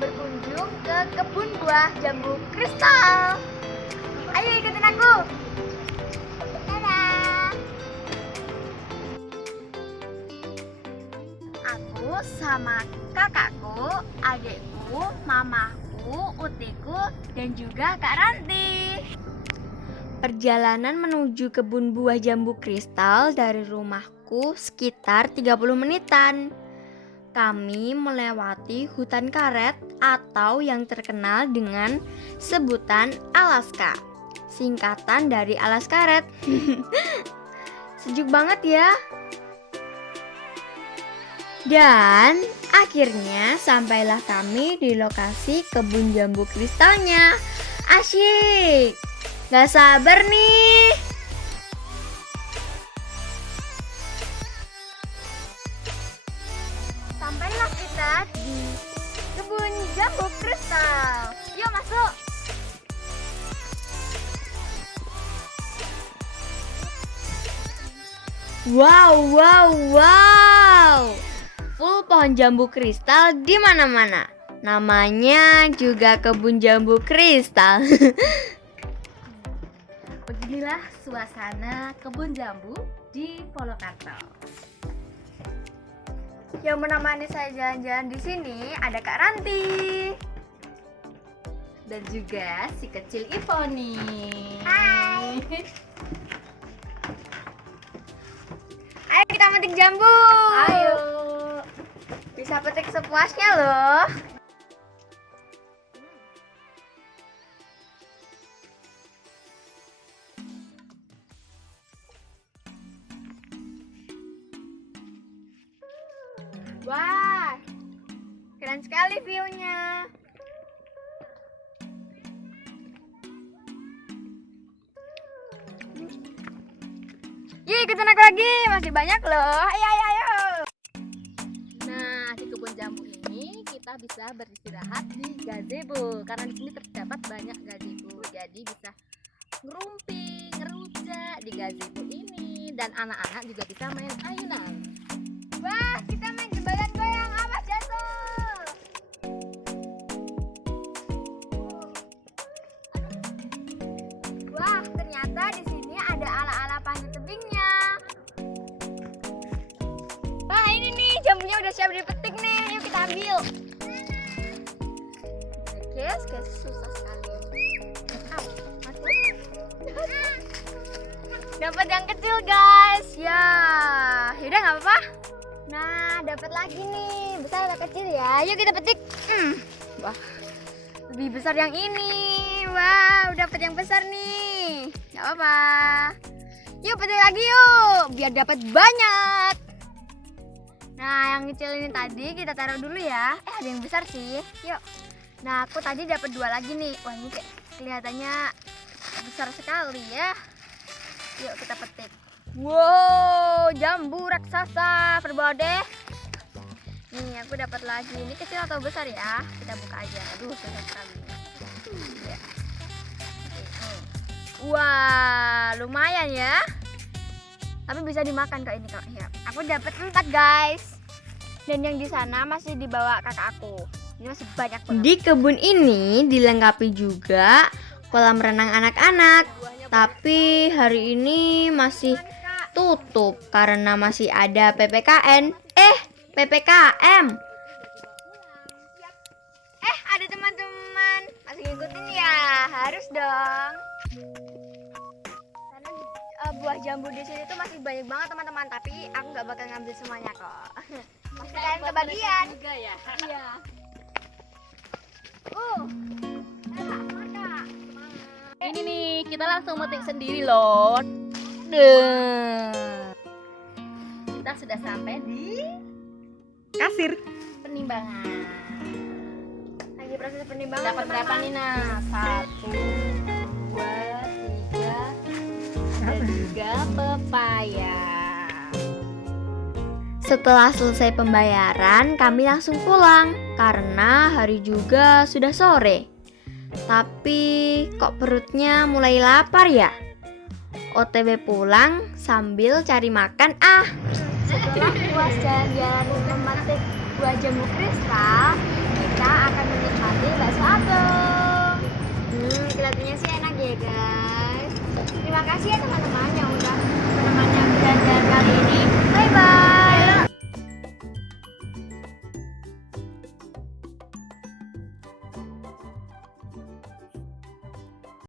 berkunjung ke kebun buah jambu kristal. Ayo ikutin aku. Dadah. Aku sama kakakku, adikku, mamaku, utiku, dan juga Kak Ranti. Perjalanan menuju kebun buah jambu kristal dari rumahku sekitar 30 menitan. Kami melewati hutan karet atau yang terkenal dengan sebutan Alaska, singkatan dari alas karet. Sejuk banget ya. Dan akhirnya sampailah kami di lokasi kebun jambu kristalnya. Asyik, gak sabar nih. Sampailah kita di kebun jambu kristal. Yuk masuk. Wow. Full pohon jambu kristal di mana-mana. Namanya juga kebun jambu kristal. Beginilah suasana kebun jambu di Polokarto. Yang menemani saya jalan-jalan di sini ada Kak Ranti. Dan juga si kecil Ivoni. Hai. Ayo kita metik jambu. Ayo. Bisa petik sepuasnya loh. Wah, keren sekali view-nya. Yuk ikutin aku lagi, masih banyak loh. Ayo. Nah, di kebun jambu ini kita bisa beristirahat di gazebo karena di sini terdapat banyak gazebo. Jadi bisa ngerumpi, ngerujak di gazebo ini dan anak-anak juga bisa main ayunan. Wah, kita main jembatan goyang, awas jatuh. Wah, ternyata di sini ada ala-ala panjat tebingnya. Wah, ini nih jambunya udah siap dipetik nih. Yuk kita ambil. Guys, susah sekali. Dapat yang kecil, guys. Ya, yaudah nggak apa-apa. Nah, dapat lagi nih. Besar atau kecil ya? Yuk kita petik. Wah, lebih besar yang ini. Wow, dapat yang besar nih. Gak apa-apa. Yuk petik lagi yuk, biar dapat banyak. Nah, yang kecil ini tadi kita taruh dulu ya. Ada yang besar sih. Yuk. Nah, aku tadi dapat 2 lagi nih. Wah, ini kayak kelihatannya besar sekali ya. Yuk kita petik. Wow, jambu raksasa berbau deh. Nih aku dapat lagi. Ini kecil atau besar ya? Kita buka aja. Aduh, susah sekali. Ya. Wah, lumayan ya. Tapi bisa dimakan kok ini kok. Ya. Aku dapat 4 guys. Dan yang di sana masih dibawa kakak aku. Ini masih banyak banget. Di kebun ini dilengkapi juga kolam renang anak-anak. Tapi hari ini masih tutup karena masih ada PPKN. PPKM. Ada teman-teman. Masih ngikutin ya? Harus dong. Karena buah jambu di sini tuh masih banyak banget teman-teman. Tapi aku nggak bakal ngambil semuanya kok. Masih kalian kebagian. Juga ya. Iya. Ini nih, kita langsung metik sendiri loh. Kita sudah sampai di Kasir. penimbangan. Lagi proses penimbangan. Dapat berapa nih, Nah? 1, 2, 3, dan juga pepaya. Setelah selesai pembayaran, kami langsung pulang karena hari juga sudah sore. Tapi kok perutnya mulai lapar ya? OTW pulang sambil cari makan. Setelah puas jalan-jalan memetik buah jambu kristal, kita akan menikmati bakso apem. Kelihatannya sih enak ya guys. Terima kasih ya teman-teman yang udah